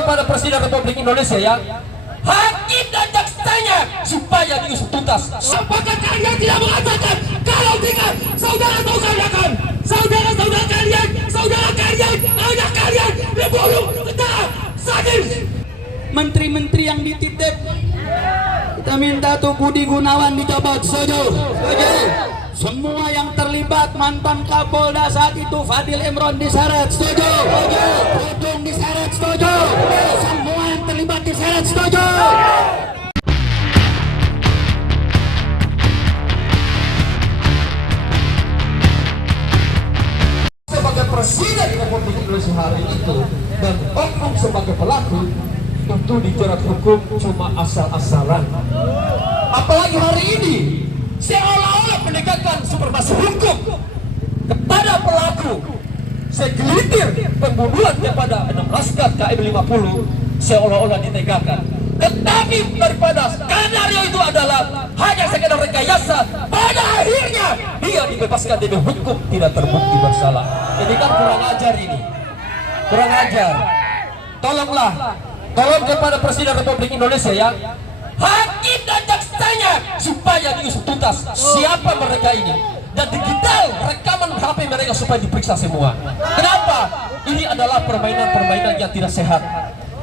kepada Presiden Republik Indonesia ya, hakim dan jaksanya supaya diusut tuntas. Apakah kalian tidak mengatakan kalau tidak saudara mau katakan saudara-saudara kalian, anak kalian dibunuh secara sadis? Menteri-menteri yang dititip kita minta tuh Budi Gunawan dicopot. Setuju? Semua yang terlibat mantan Kapolda saat itu Fadil Imron diseret. Setuju? Tudung diseret. Setuju? Semua yang terlibat diseret. Setuju? Sebagai Presiden Republik Indonesia hari itu dan oknum sebagai pelaku tentu dijerat hukum cuma asal-asalan. Apalagi hari ini seolah-olah penegakan supremasi hukum kepada pelaku segelintir pembunuhan kepada 6 laskar KM 50 seolah-olah ditegakkan. Tetapi daripada skenario itu adalah hanya sekedar rekayasa, pada akhirnya dia dibebaskan demi hukum tidak terbukti bersalah. Ini kan kurang ajar ini. Kurang ajar. Tolong kepada Presiden Republik Indonesia ya, hakim dan jaksanya supaya diusut tuntas siapa mereka ini dan digital rekaman HP mereka supaya diperiksa semua. Kenapa? Ini adalah permainan yang tidak sehat.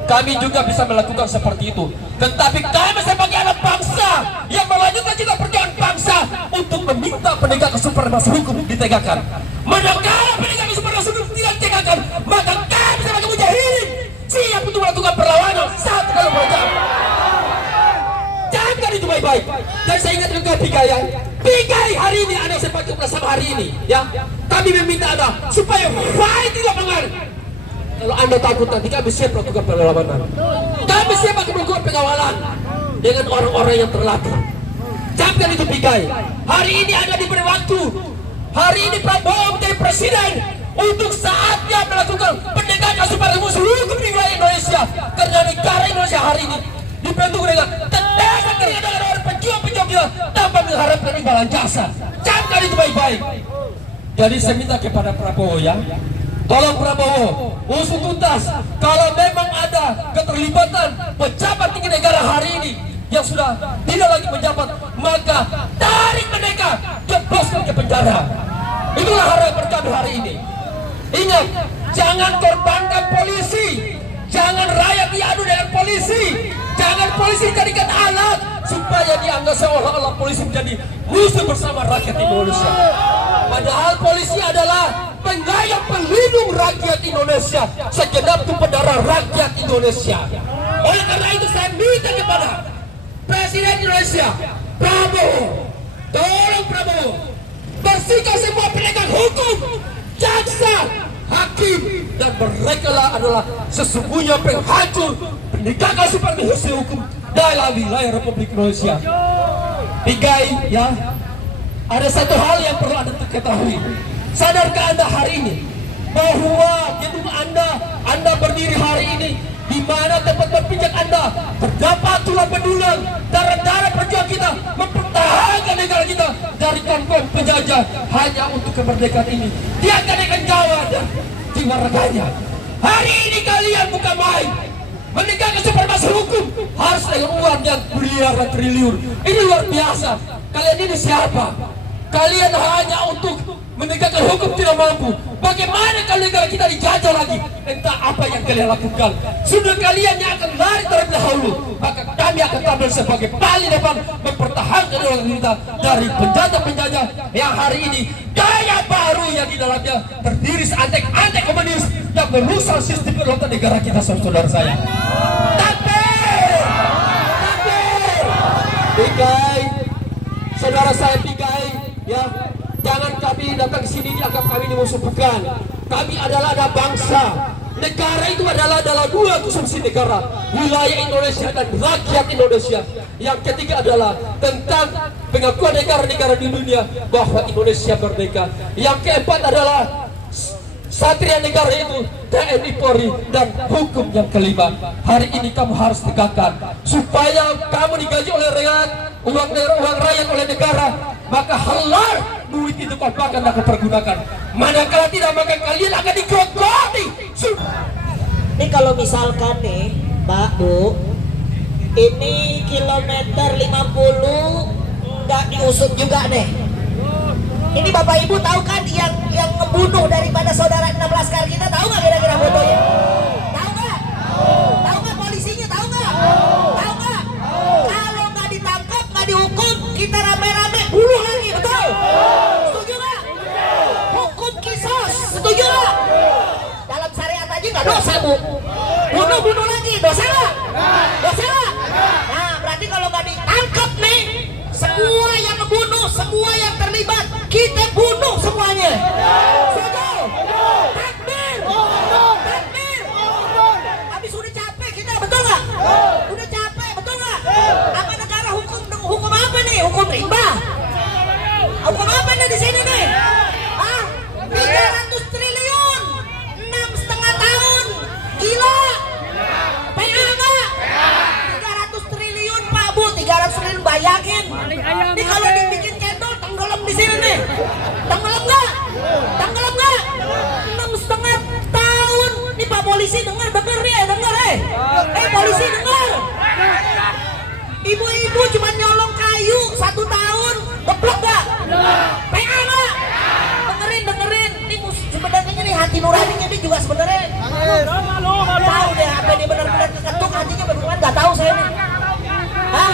Kami juga bisa melakukan seperti itu, tetapi kami sebagai anak bangsa yang melanjutkan juga perjuangan bangsa untuk meminta penegakan supremasi hukum ditegakkan. Manakala penegakan supremasi hukum tidak ditegakkan, maka kami sebagai mujahidin siap untuk melakukan perlawanan saat kalau berjalan. Jangan itu baik-baik. Dan saya ingat juga Pigai hari ini ada sebagai bersama hari ini ya. Kami meminta Anda supaya fight di lapangan. Kalau Anda takut nanti kami siap melakukan perlawanan. Kami siap melakukan pengawalan dengan orang-orang yang terlatih. Jangan itu Pigai. Hari ini Anda diberi waktu. Hari ini Prabowo menjadi presiden untuk saatnya melakukan penegakan supremasi hukum di wilayah Indonesia. Karena negara Indonesia hari ini dibentuk dengan tenaga kerja dengan orang pejuang-pejuang kita tanpa mengharapkan imbalan jasa. Jangan itu baik-baik. Jadi saya minta kepada Prabowo ya, tolong Prabowo usut tuntas kalau memang ada keterlibatan pejabat tinggi negara hari ini yang sudah tidak lagi menjabat, maka tarik mereka, jebloskan ke penjara. Itulah harapan kami hari ini. Ingat, jangan korbankan polisi, jangan rakyat diadu dengan polisi, jangan polisi jadikan alat supaya dianggap seolah-olah polisi menjadi musuh bersama rakyat Indonesia. Padahal polisi adalah pengayom pelindung rakyat Indonesia, segenap tumpah darah rakyat Indonesia. Oleh karena itu saya minta kepada Presiden Indonesia, Prabowo, tolong Prabowo, bersihkan semua penegak hukum, jaksa, hakim, dan mereka adalah sesungguhnya penghancur penegakan supremasi hukum dalam wilayah Republik Indonesia. Pigai ya, ada satu hal yang perlu Anda ketahui. Sadarkah Anda hari ini bahwa gedung Anda berdiri hari ini, di mana tempat berpijak Anda terdapat tulang belulang darah-darah perjuangan kita mempertahankan negara kita dari kaum penjajah hanya untuk kemerdekaan ini. Dia akan nyawa dan jiwa raganya. Hari ini kalian bukan main. Menegakkan supremasi hukum harus dengan uang yang miliaran triliun. Ini luar biasa. Kalian ini siapa? Kalian hanya untuk menegakkan hukum tidak mampu. Bagaimana kalau negara kita dijajah lagi? Entah apa yang kalian lakukan. Sudah kalian yang akan lari terlebih dahulu, maka kami akan tampil sebagai paling depan mempertahankan orang kita dari penjajah-penjajah yang hari ini gaya baru yang di dalamnya terdiri seantek-antek komunis yang merusak sistem perlindungan negara kita, saudara saya. Takbir! Takbir! Pigai, saudara saya Pigai, ya. Jangan kami datang ke sini dianggap kami ini musuh, bukan. Kami adalah anak bangsa. Negara itu adalah dua konsumsi negara, wilayah Indonesia dan rakyat Indonesia. Yang ketiga adalah tentang pengakuan negara-negara di dunia bahwa Indonesia merdeka. Yang keempat adalah satria negara itu TNI Polri, dan hukum yang kelima. Hari ini kamu harus tegakkan supaya kamu digaji oleh rakyat, uang rakyat oleh negara, maka halal duit itu kau akan pergunakan. Manakala tidak, maka kalian akan digerogoti. Ini kalau misalkan nih, Pak, Bu, ini kilometer 50 nggak diusut juga nih. Ini Bapak Ibu tahu kan yang ngebunuh daripada saudara 6 laskar kita, tahu nggak kira-kira fotonya? Tahu nggak? Tahu nggak polisinya? Tahu nggak? Tahu nggak? Kalau nggak ditangkap, nggak dihukum, kita rame-rame bunuh lagi, betul? Setuju nggak? Hukum kisos, setuju nggak? Dalam syariat aja nggak dosa, Bu. Bunuh lagi, dosa nggak? Dosa nggak? Nah, berarti kalau nggak ditangkap nih, semua yang ngebunuh, semua yang terlibat, kita bunuh semuanya. Setuju? Takbir! Takbir! Habis udah capek kita, betul nggak? Udah capek, betul nggak? Apa negara hukum apa nih? Hukum rimba? Hukum apa nih di sini nih? Hah? 300 triliun, 6,5 tahun, gila? PA nggak? 300 triliun Pak Bu, 300 triliun bayangin. Ini kalau dibikin cendol tenggelam di sini nih, tenggelam nggak? Tenggelam nggak? 6,5 tahun. Nih Pak polisi dengar ya, dengar polisi dengar. Ibu-ibu cuma nyolong kayu 1 tahun, geblok nggak? PA nggak? Dengerin. Ini sebenarnya nih hati nuraninya dia juga sebenarnya. Tahu deh apa dia benar-benar keketuk hatinya benar-benar nggak tahu saya nih. Hah?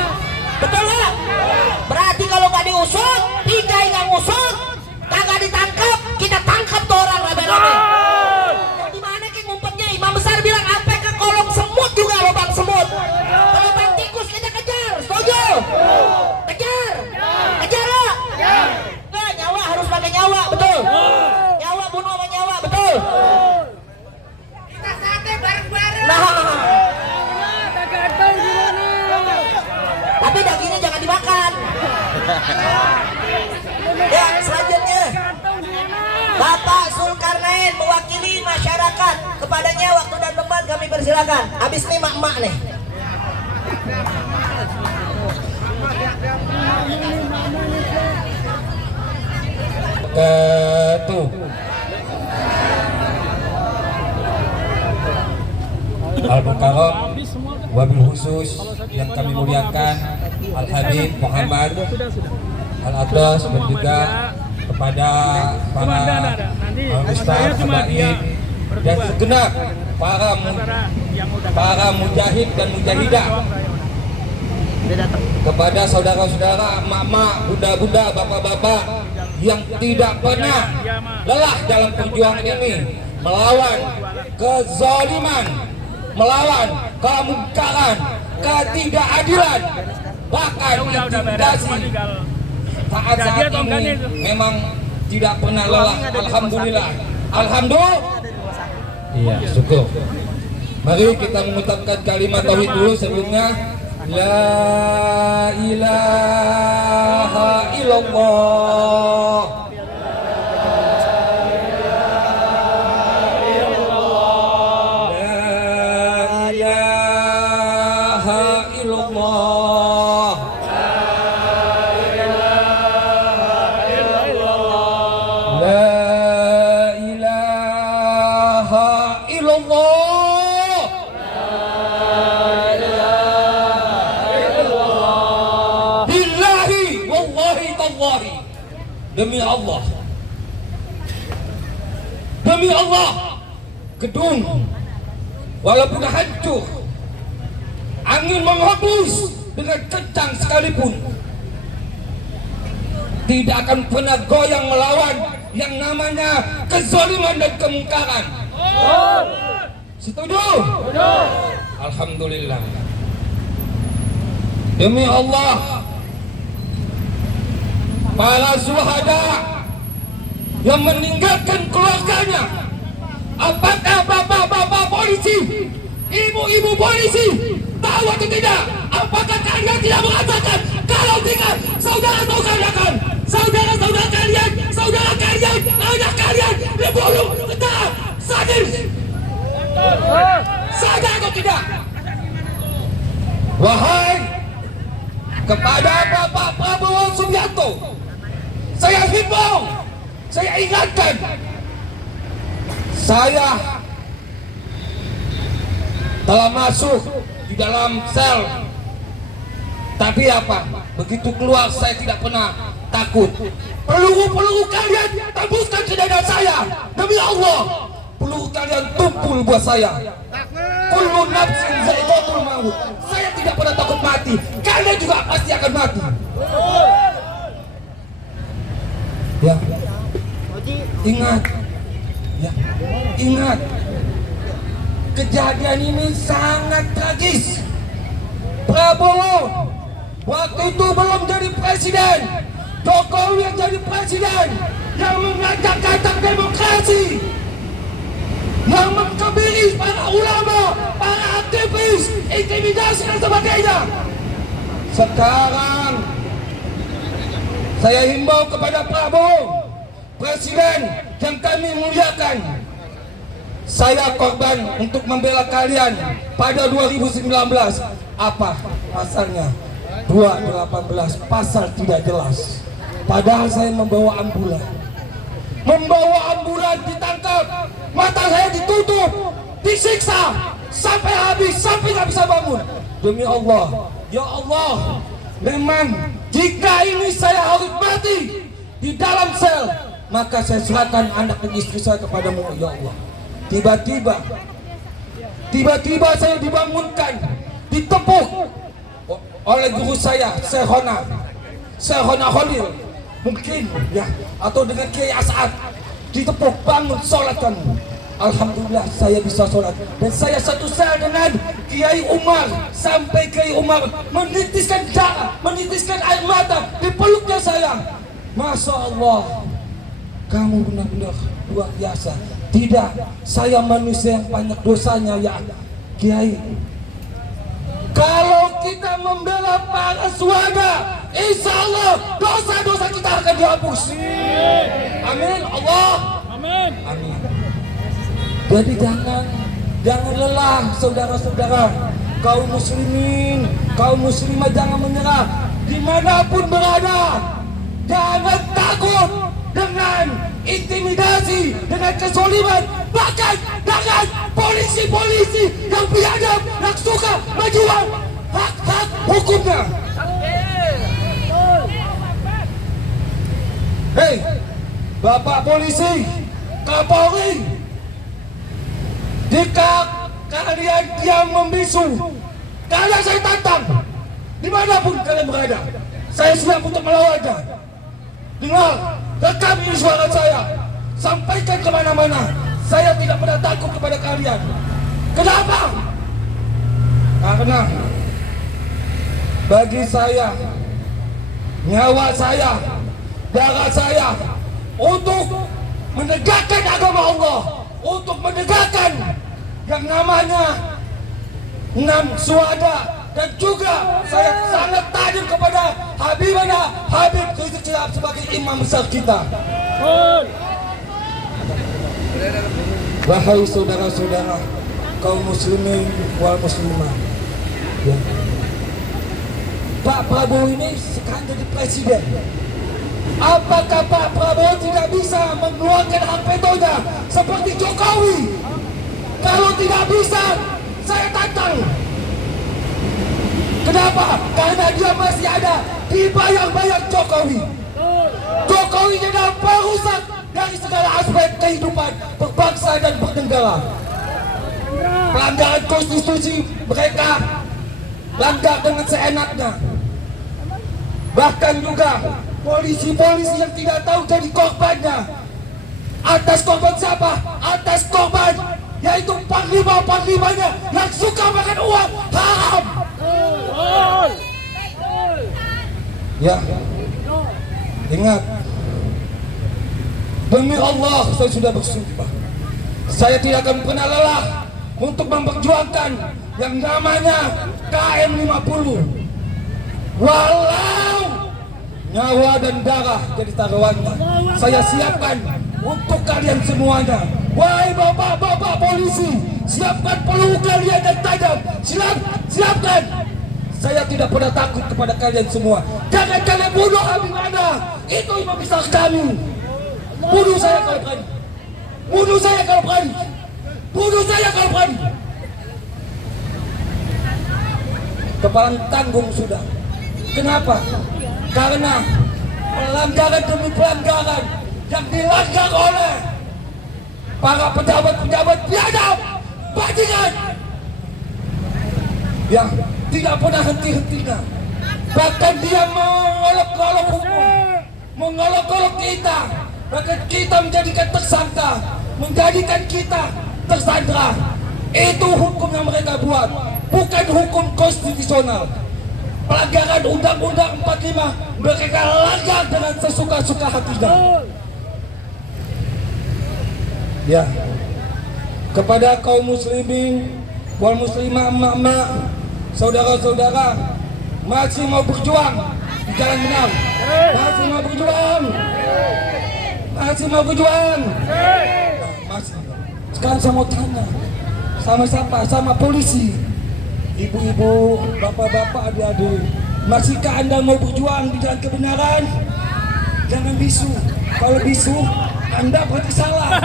Betul nggak? Berarti kalau nggak diusut, tiga yang ngusut, kagak ditangkap, kita tangkap tuh orang rame-rame. Di mana ki ngumpetnya? Imam besar bilang sampai ke kolong semut juga lubang semut. Kalau bang tikus kita kejar, setuju? Kejar, nggak? Nggak, nyawa harus pakai nyawa, betul? Nyawa bunuh sama nyawa, betul? Kita sate bareng-bareng. Nah. Tapi dagingnya jangan dimakan. Ya, selanjutnya Bapak Zulkarnain mewakili masyarakat. Kepadanya waktu dan tempat kami persilakan. Habis ini mak-mak nih. Ketuh Al-Mukarram, wabil khusus yang kami muliakan Al-Habib Muhammad Al-Atas, dan juga kepada para Ustaz, Habaib, dan segenap para mujahid dan mujahidah, kepada saudara-saudara, emak-emak, bunda-bunda, bapak-bapak yang tidak pernah lelah dalam perjuangan ini melawan kezaliman, melawan kemungkaran, ketidakadilan, bahkan intimidasi. Saat ini memang tidak pernah lelah. Alhamdulillah. Alhamdulillah. Iya, syukur. Mari kita mengucapkan kalimat tauhid dulu sebelumnya. La ilaha illallah. Demi Allah, demi Allah, gedung walaupun hancur, angin menghembus dengan kencang sekalipun, tidak akan pernah goyang melawan yang namanya kezaliman dan kemungkaran. Setuju? Alhamdulillah. Demi Allah, para syuhada yang meninggalkan keluarganya, apakah bapak-bapak polisi, ibu-ibu polisi, tahu atau tidak? Apakah kalian tidak mengatakan kalau tidak saudara-saudara kalian, anak kalian dibunuh secara sadis? Sadar atau tidak? Wahai kepada Bapak Prabowo Subianto, saya himbau, saya ingatkan, saya telah masuk di dalam sel. Tapi apa? Begitu keluar saya tidak pernah takut. Peluru-peluru kalian tembuskan ke dada saya. Demi Allah, peluru kalian tumpul buat saya. Kullu nafsin za'iqatul maut. Saya tidak pernah takut mati. Kalian juga pasti akan mati. Ya. Ingat. Ya. Ingat. Kejadian ini sangat tragis. Prabowo waktu itu belum jadi presiden. Jokowi yang jadi presiden, yang mengajak kata demokrasi, yang mengkebiri para ulama, para aktivis, intimidasi dan sebagainya. Sekarang saya himbau kepada Prabowo, presiden yang kami muliakan. Saya korban untuk membela kalian pada 2019. Apa pasalnya? 218 pasal tidak jelas. Padahal saya membawa ambulan. Ditangkap, mata saya ditutup, disiksa sampai habis, sampai nggak bisa bangun. Demi Allah, ya Allah, memang jika ini saya harus mati di dalam sel, maka saya serahkan anak dan istri saya kepadamu, ya Allah. Tiba-tiba saya dibangunkan, ditepuk oleh guru saya, Syekhona Khalil, mungkin ya, atau dengan Kiai As'ad, ditepuk, bangun, sholat kamu. Alhamdulillah saya bisa sholat, dan saya satu sel dengan Kiai Umar, sampai Kiai Umar menitiskan darah, menitiskan air mata di peluknya saya. Masya Allah, kamu benar-benar luar biasa. Tidak, saya manusia yang banyak dosanya ya Kiai. Kalau kita membela para syuhada, insya Allah dosa-dosa kita akan dihapus. Amin. Allah. Amin. Amin. Jadi jangan lelah, saudara-saudara, kaum muslimin, kaum muslimah, jangan menyerah dimanapun berada. Jangan takut dengan intimidasi, dengan kesoliman, bahkan dengan polisi-polisi yang biadab, yang suka menjual hak-hak hukumnya. Hei, Bapak polisi, Kapolri, jika kalian diam membisu, kalian saya tantang, dimanapun kalian berada, saya siap untuk melawannya. Dengar, rekam ini suara saya, sampaikan kemana-mana. Saya tidak pernah takut kepada kalian. Kenapa? Karena bagi saya, nyawa saya, darah saya, untuk menegakkan agama Allah, untuk menegakkan yang namanya 6 syuhada. Dan juga saya sangat tajam kepada Habib Rizik Syihab sebagai imam besar kita. Wahai saudara-saudara, kaum muslimin wal muslimah, ya. Pak Prabowo ini sekarang jadi presiden. Apakah Pak Prabowo tidak bisa mengeluarkan hak vetonya seperti Jokowi? Kalau tidak bisa, saya tantang. Kenapa? Karena dia masih ada di bayang-bayang Jokowi. Jokowi adalah perusak dari segala aspek kehidupan berbangsa dan bernegara. Pelanggaran konstitusi mereka langgar dengan seenaknya. Bahkan juga polisi-polisi yang tidak tahu jadi korbannya. Atas korban siapa? Atas korban yaitu panglima-panglimanya yang suka makan uang haram. Ya, ingat, demi Allah saya sudah bersumpah, saya tidak akan pernah lelah untuk memperjuangkan yang namanya KM 50. Walau nyawa dan darah jadi taruhannya, saya siapkan untuk kalian semuanya. Wahai bapak-bapak polisi, siapkan peluru kalian yang tajam. Siapkan. Saya tidak pernah takut kepada kalian semua. Jangan kalian bunuh Habibana, itu imam besar kami. Bunuh saya kalau berani. Bunuh saya kalau berani. Bunuh saya kalau berani. kepalang tanggung sudah. Kenapa? Karena pelanggaran demi pelanggaran yang dilanggar oleh para pejabat-pejabat biadab, bajingan, yang tidak pernah henti-hentinya. Bahkan dia mengolok-olok hukum, mengolok-olok kita. Bahkan kita menjadikan tersangka, menjadikan kita tersandra. Itu hukum yang mereka buat, bukan hukum konstitusional. Pelanggaran Undang-Undang 45 mereka langgar dengan sesuka-suka hatinya. Ya, kepada kaum muslimin wal muslimah, emak-emak, saudara-saudara, masih mau berjuang di jalan benar, masih mau berjuang, masih mau berjuang. Masih. Sekarang saya mau tanya, sama siapa? Sama polisi. Ibu-ibu, bapak-bapak, adik-adik, masihkah Anda mau berjuang di jalan kebenaran? Jangan bisu. Kalau bisu, Anda berarti salah.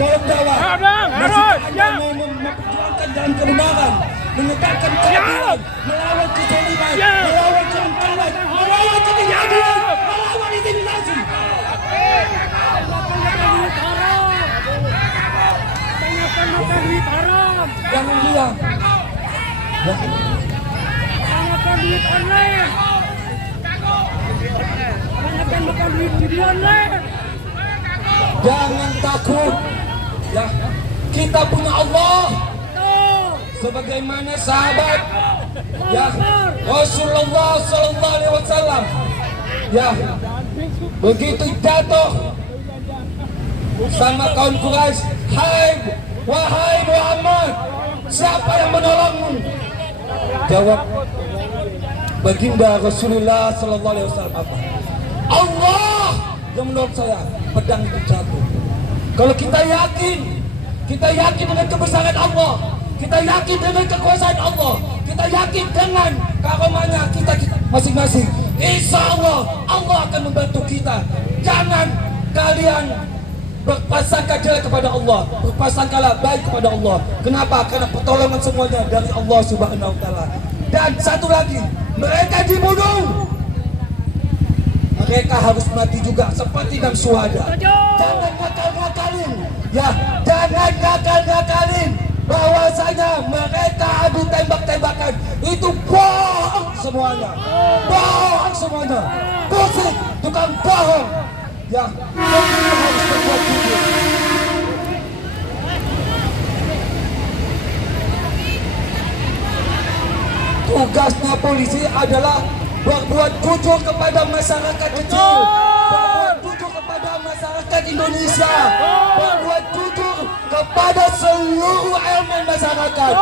Tolong jawab. Masihkah Anda mau memperjuangkan jalan kebenaran, menegakkan keadilan, melawan kezaliman, melawan kelangkaran, melawan ketidakadilan, melawan intimidasi? Jangan bilang. Makan duit online. Makan duit video online. Jangan takut. Ya, kita punya Allah. Sebagaimana sahabat ya Rasulullah sallallahu alaihi wasallam ya begitu jatuh sama kaum Quraisy, wahai Muhammad, siapa yang menolongmu? Jawab baginda Rasulullah sallallahu alaihi wasallam apa? Allah yang menolong saya. Pedang itu jatuh. Kalau kita yakin dengan kebesaran Allah, kita yakin dengan kekuasaan Allah, kita yakin dengan karomahnya kita masing-masing, insya Allah Allah akan membantu kita. Jangan kalian berprasangka jelek kepada Allah, berprasangkalah baik kepada Allah. Kenapa? Karena pertolongan semuanya dari Allah Subhanahu wa Ta'ala. Dan satu lagi, mereka dibunuh, mereka harus mati juga seperti dan syuhada. Jangan ngakal-ngakalin, ya, jangan ngakal-ngakalin bahwasanya mereka adu tembak-tembakan itu bohong semuanya, bohong semuanya, bullshit, tukang bohong. Ya, kita harus berbuat jujur. Tugasnya polisi adalah berbuat jujur kepada masyarakat kecil, berbuat jujur kepada masyarakat Indonesia, berbuat jujur kepada seluruh elemen masyarakat,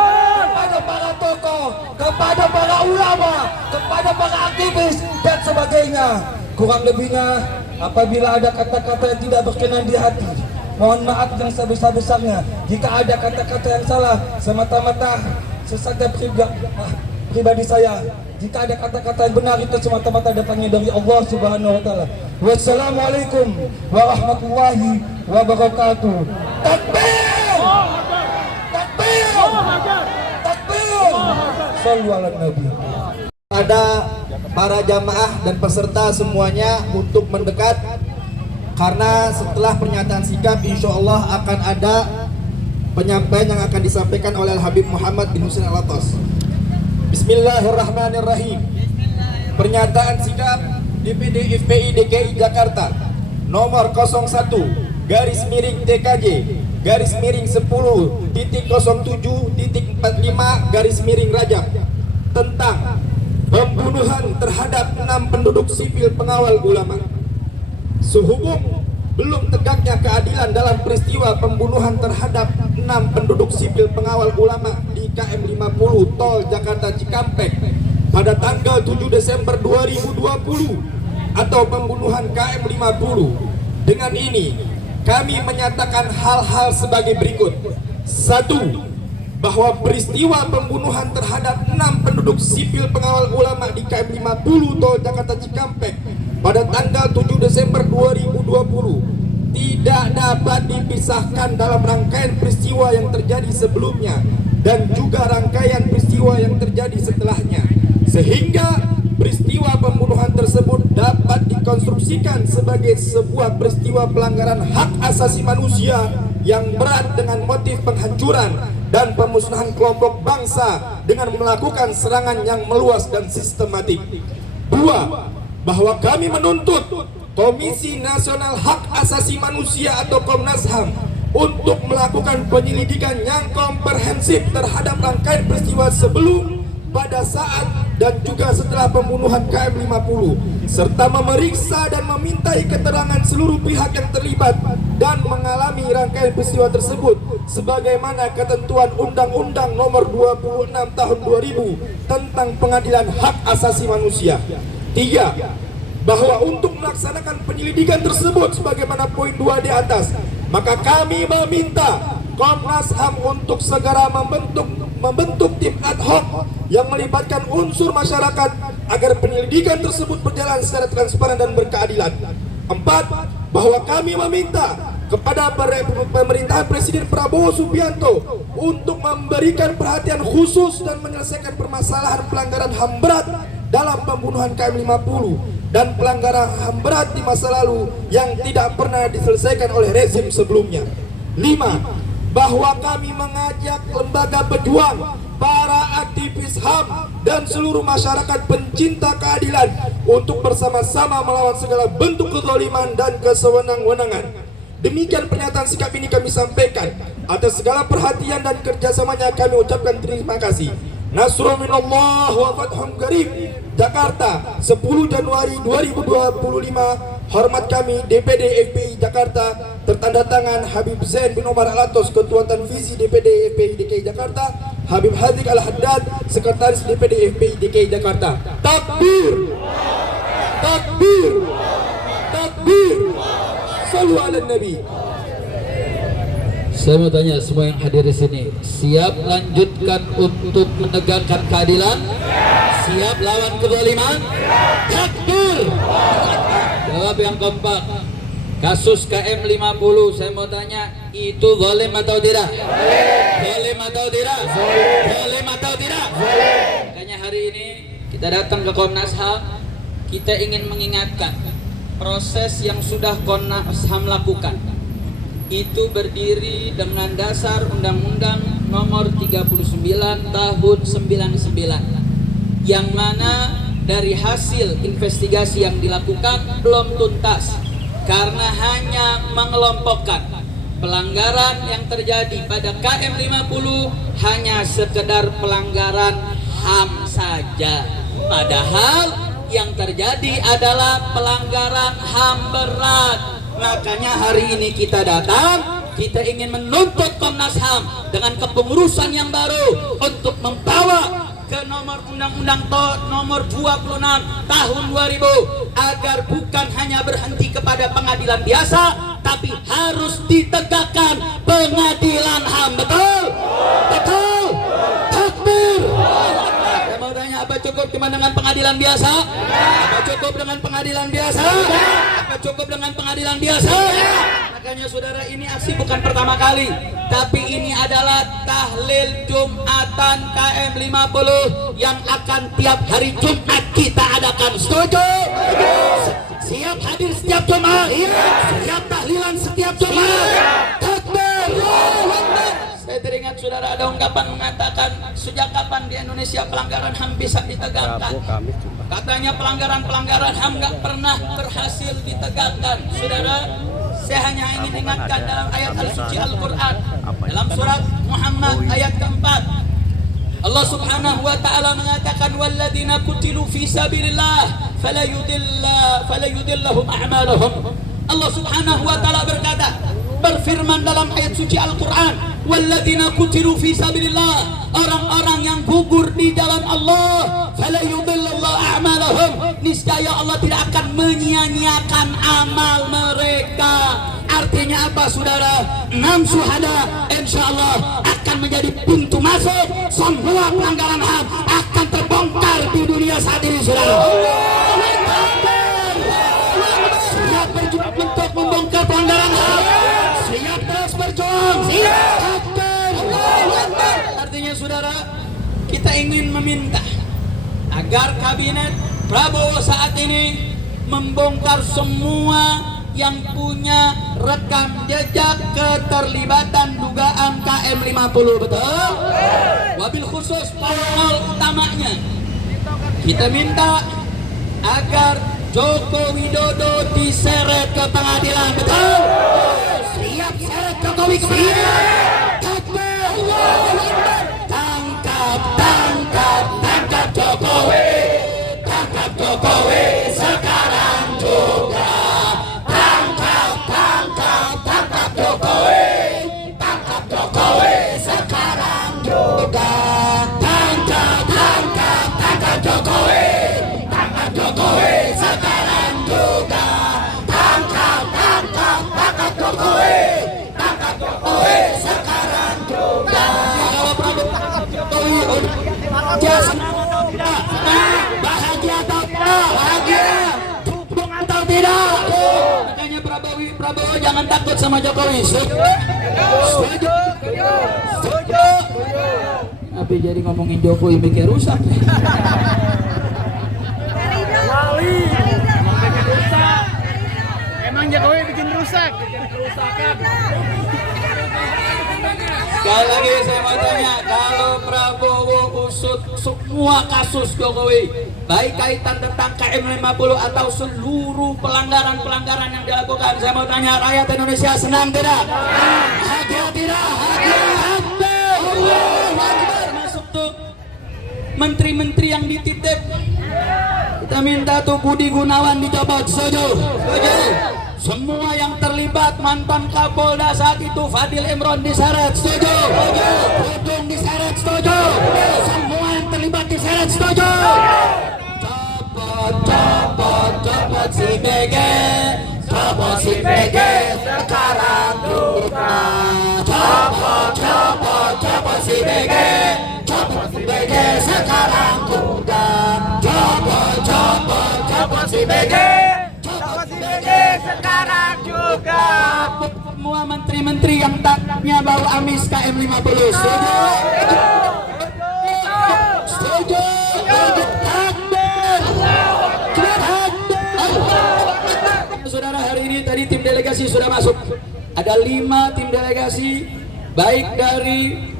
kepada para tokoh, kepada para ulama, kepada para aktivis dan sebagainya. Kurang lebihnya, apabila ada kata-kata yang tidak berkenan di hati, mohon maaf yang sebesar-besarnya. Jika ada kata-kata yang salah, semata-mata sesatnya pribadi saya. Jika ada kata-kata yang benar, itu semata-mata datangnya dari Allah Subhanahu wa Ta'ala. Wassalamualaikum warahmatullahi wabarakatuh. Takbir! Takbir! Takbir! Shallu ala Nabi. Ada para jamaah dan peserta semuanya untuk mendekat, karena setelah pernyataan sikap insya Allah akan ada penyampaian yang akan disampaikan oleh Habib Muhammad bin Husain Alatas. Bismillahirrahmanirrahim. Pernyataan sikap DPD FPI DKI Jakarta nomor 01 garis miring TKJ garis miring 10.07.45 garis miring Rajab tentang pembunuhan terhadap 6 penduduk sipil pengawal ulama. Sehubung belum tegaknya keadilan dalam peristiwa pembunuhan terhadap 6 penduduk sipil pengawal ulama di KM 50 Tol Jakarta Cikampek pada tanggal 7 Desember 2020 atau pembunuhan KM 50. Dengan ini kami menyatakan hal-hal sebagai berikut. 1. Bahwa peristiwa pembunuhan terhadap 6 penduduk sipil pengawal ulama di KM 50 Tol Jakarta Cikampek pada tanggal 7 Desember 2020 tidak dapat dipisahkan dalam rangkaian peristiwa yang terjadi sebelumnya dan juga rangkaian peristiwa yang terjadi setelahnya, sehingga peristiwa pembunuhan tersebut dapat dikonstruksikan sebagai sebuah peristiwa pelanggaran hak asasi manusia yang berat dengan motif penghancuran dan pemusnahan kelompok bangsa dengan melakukan serangan yang meluas dan sistematik. 2. Bahwa kami menuntut Komisi Nasional Hak Asasi Manusia atau Komnas HAM untuk melakukan penyelidikan yang komprehensif terhadap rangkaian peristiwa sebelum, pada saat, dan juga setelah pembunuhan KM 50 serta memeriksa dan memintai keterangan seluruh pihak yang terlibat dan mengalami rangkaian peristiwa tersebut sebagaimana ketentuan Undang-Undang Nomor 26 Tahun 2000 tentang Pengadilan Hak Asasi Manusia. 3. Bahwa untuk melaksanakan penyelidikan tersebut sebagaimana poin 2 di atas, maka kami meminta Komnas HAM untuk segera membentuk tim ad hoc yang melibatkan unsur masyarakat agar penyelidikan tersebut berjalan secara transparan dan berkeadilan. 4. Bahwa kami meminta kepada pemerintahan Presiden Prabowo Subianto untuk memberikan perhatian khusus dan menyelesaikan permasalahan pelanggaran HAM berat dalam pembunuhan KM 50 dan pelanggaran HAM berat di masa lalu yang tidak pernah diselesaikan oleh rezim sebelumnya. 5. Bahwa kami mengajak lembaga pejuang, para aktivis HAM dan seluruh masyarakat pencinta keadilan untuk bersama-sama melawan segala bentuk kezaliman dan kesewenang-wenangan. Demikian pernyataan sikap ini kami sampaikan. Atas segala perhatian dan kerjasamanya kami ucapkan terima kasih. Nasrul minallah wa fathun qarib. Jakarta, 10 Januari 2025. Hormat kami DPD FPI Jakarta, tertanda tangan Habib Zain bin Omar Alatos, Ketua Tanfizi DPD FPI DKI Jakarta, Habib Hadik Al-Haddad, Sekretaris DPD FPI DKI Jakarta. Takbir! Takbir! Takbir! Sallu ala Nabi. Saya mau tanya semua yang hadir di sini, siap lanjutkan untuk menegakkan keadilan? Siap lawan kezaliman? Takbir! Jawab yang kompak. Kasus KM 50, saya mau tanya, itu zalim atau tidak? Zalim atau tidak? Zalim atau tidak? Makanya hari ini kita datang ke Komnas HAM, kita ingin mengingatkan proses yang sudah Komnas HAM lakukan itu berdiri dengan dasar Undang-Undang Nomor 39 Tahun 99 yang mana dari hasil investigasi yang dilakukan belum tuntas karena hanya mengelompokkan pelanggaran yang terjadi pada KM 50 hanya sekedar pelanggaran HAM saja, padahal yang terjadi adalah pelanggaran HAM berat. Makanya hari ini kita datang, kita ingin menuntut Komnas HAM dengan kepengurusan yang baru untuk membawa ke nomor Undang-Undang nomor 26 tahun 2000 agar bukan hanya berhenti kepada pengadilan biasa tapi harus ditegakkan pengadilan HAM. Betul? Betul? Takbir! Saya mau tanya, apa cukup cuma dengan pengadilan biasa? Apa cukup dengan pengadilan biasa? Apa cukup dengan pengadilan biasa? Makanya saudara, ini aksi bukan pertama kali, tapi ini adalah tahlil Jumatan KM 50 yang akan tiap hari Jumat kita adakan. Setuju? Siap hadir setiap Jumat? Siap tahlilan setiap Jumat? Takbir! Saya teringat saudara ada ungkapan mengatakan, sejak kapan di Indonesia pelanggaran HAM bisa ditegakkan? Katanya pelanggaran HAM nggak pernah berhasil ditegakkan. Saudara, saya hanya ingin ingatkan dalam ayat al-suci Al-Quran, dalam surat Muhammad ayat keempat, Allah subhanahu wa ta'ala mengatakan, walladzina kutilu fi sabilillah fala yudillahum a'malahum. Allah subhanahu wa ta'ala berfirman dalam ayat suci Al-Quran, walladzina kutilu fi sabilillah, orang-orang yang gugur di jalan Allah, fala yudillallahu a'malahum, niscaya Allah tidak akan menyia-nyiakan amal mereka. Artinya apa saudara? 6 syuhada insyaallah akan menjadi pintu masuk, semua pelanggaran HAM akan terbongkar di dunia saat ini saudara. Siap berjuang untuk membongkar pelanggaran HAM, siap terus berjuang, siap. Artinya saudara, kita ingin meminta agar kabinet Prabowo saat ini membongkar semua yang punya rekam jejak keterlibatan dugaan KM50, betul? Wabil khusus pangkal utamanya, kita minta agar Joko Widodo diseret ke pengadilan, betul? Siap seret Jokowi ke pengadilan. Tangkap, tangkap, tangkap Jokowi, tangkap Jokowi sekarang juga. Tangkap, tangkap, tangkap Jokowi, tangkap Jokowi sekarang juga. Tangkap, tangkap, tangkap Jokowi, tangkap Jokowi sekarang juga. Tangkap, tangkap, tangkap Jokowi, tangkap Jokowi sekarang juga. Kalau Prabowo tangkap Jokowi, dia senang atau tidak? Bahagia atau tidak? Bahagia. Dukung atau tidak? Makanya Prabowo jangan takut sama Jokowi. Setuju? Setuju? Tapi jadi ngomongin Jokowi bikin rusak. Emang Jokowi bikin rusak, bikin kerusakan. Sekali lagi saya mau tanya, kalau Prabowo usut semua kasus Jokowi, baik kaitan tentang KM50 atau seluruh pelanggaran-pelanggaran yang dilakukan, saya mau tanya, rakyat Indonesia senang tidak? Bahagia tidak? Masuk tuh menteri-menteri yang dititip, kita minta tuh Budi Gunawan dicopot, setuju? Setuju? Semua yang terlibat, mantan Kapolda saat itu Fadil Imron diseret, setuju? Hudung diseret, setuju? Semua yang terlibat diseret, setuju? Copot, copot, copot si BG, copot si BG sekarang juga. Copot, copot, copot si BG, copot si BG sekarang juga. Copot, copot, copot si BG. Sekarang juga. Semua menteri-menteri yang taknya bau amis KM50, setuju? Setuju? Takbir! Saudara, hari ini tadi tim delegasi sudah masuk. Ada 5 tim delegasi, baik dari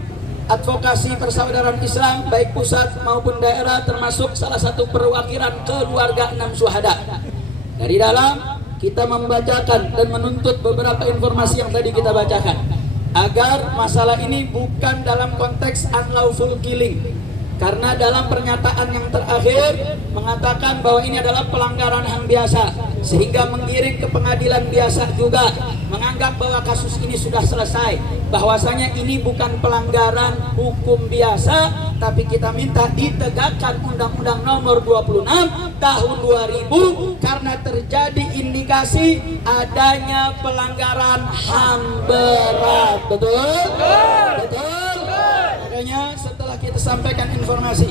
advokasi persaudaraan Islam, baik pusat maupun daerah, termasuk salah satu perwakilan keluarga 6 syuhada. Dari dalam kita membacakan dan menuntut beberapa informasi yang tadi kita bacakan, agar masalah ini bukan dalam konteks unlawful killing, karena dalam pernyataan yang terakhir mengatakan bahwa ini adalah pelanggaran HAM biasa, sehingga mengirim ke pengadilan biasa juga, menganggap bahwa kasus ini sudah selesai, bahwasanya ini bukan pelanggaran hukum biasa, tapi kita minta ditegakkan Undang-Undang Nomor 26 Tahun 2000 karena terjadi indikasi adanya pelanggaran HAM berat. Betul? Betul? Makanya setelah kita sampaikan informasi,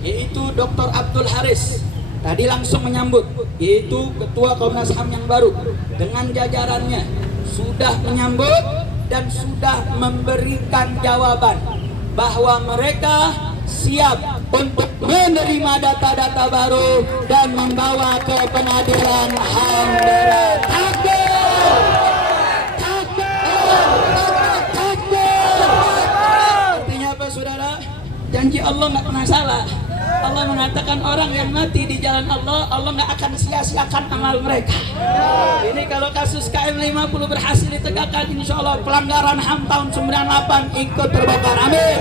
yaitu Dr. Abdul Haris tadi langsung menyambut, yaitu Ketua Komnas HAM yang baru dengan jajarannya sudah menyambut dan sudah memberikan jawaban bahwa mereka siap untuk menerima data-data baru dan membawa ke pengadilan HAM berat. Takbir! Takbir! Takbir! Artinya apa, saudara? Janji Allah nggak pernah salah. Allah mengatakan orang yang mati di jalan Allah, Allah nggak akan sia-siakan amal mereka. Ini kalau kasus KM50 berhasil ditegakkan, insya Allah pelanggaran HAM tahun 98 ikut terbongkar. Amin.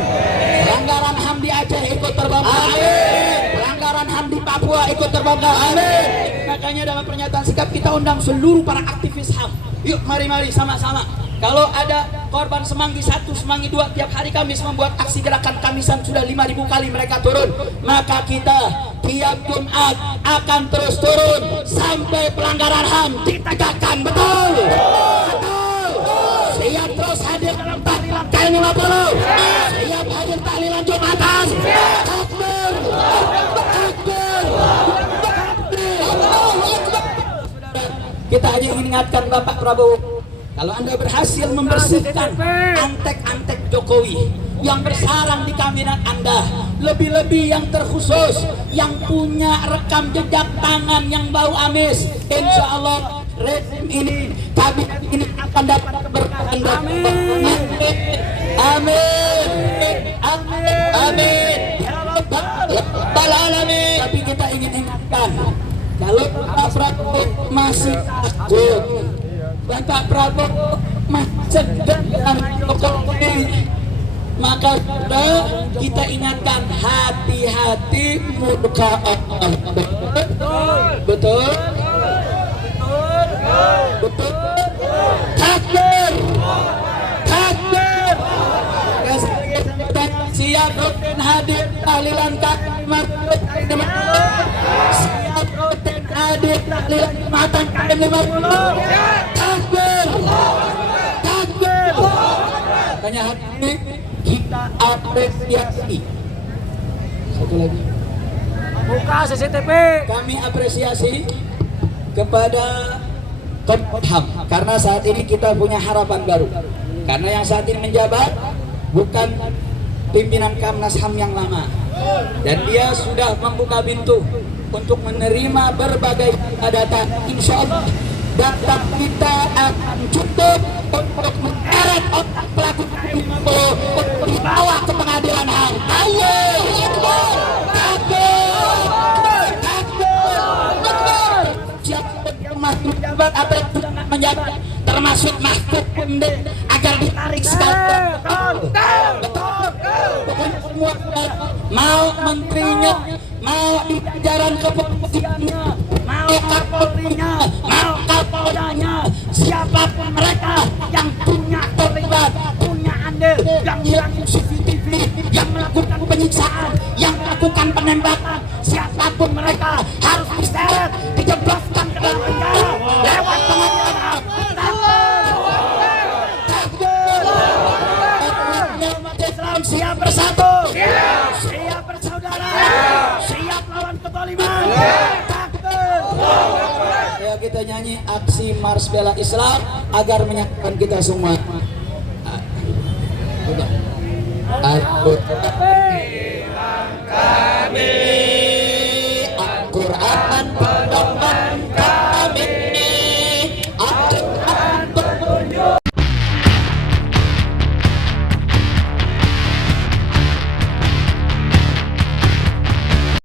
Pelanggaran HAM di Aceh ikut terbongkar. Amin. Pelanggaran HAM di Papua ikut terbongkar. Amin. Makanya dalam pernyataan sikap kita undang seluruh para aktivis HAM. Yuk mari-mari sama-sama. Kalau ada korban Semanggi 1, Semanggi 2 tiap hari Kamis membuat aksi gerakan Kamisan sudah 5.000 kali mereka turun, maka kita tiap Jumat akan terus turun sampai pelanggaran HAM ditegakkan. Betul? Betul? Siap terus hadir dalam tahlilan KM50. Siap hadir tahlilan Jumatan. Takbir! Takbir! Kita hanya mengingatkan Bapak Prabowo, kalau Anda berhasil membersihkan antek-antek Jokowi yang bersarang di kabinet Anda, lebih-lebih yang terkhusus yang punya rekam jejak tangan yang bau amis, insya Allah rezim ini, kabinet ini akan dapat bertahan. Amin. Amin. Amin. Amin. Alamin. Tapi kita ingin ingatkan, kalau Pak Prabowo masih takut, Pak Prabowo masih sedang Jokowi, maka kita ingatkan, hati-hati murka Allah. Betul? Betul? Takbir! Takbir! Siap rutin hadir tahlilan KM 50. Siap rutin hadir tahlilan Jumatan KM 50. Takbir! Takbir! Tanya hari ini kita apresiasi. Satu lagi. Buka CCTV. Kami apresiasi kepada Komnas karena saat ini kita punya harapan baru. Karena yang saat ini menjabat bukan pimpinan Komnas HAM yang lama, dan dia sudah membuka pintu untuk menerima berbagai data. Insya Allah data kita akan cukup untuk meneret otak pelaku untuk dibawa ke pengadilan HAM. Ayo, siapa yang masuk menjabat atau yang sudah menjabat, termasuk Mahfud MD, agar ditarik sekali. Pokoknya semua mau menterinya, mau di jajaran kepolisiannya, mau kapolrinya, mau kapoldanya, siapapun mereka yang punya terlibat, punya andil, yang hilangin CCTV, yang melakukan penyiksaan, yang melakukan penembakan, siapapun mereka harus diseret, dijebloskan ke dalam penjara lewat pengadilan HAM. Islam siap bersatu, siap bersaudara, siap lawan kezaliman. Takbir. Ya, kita nyanyi aksi Mars Bela Islam agar menyatukan kita semua. Al-Quran kami, Al-Quran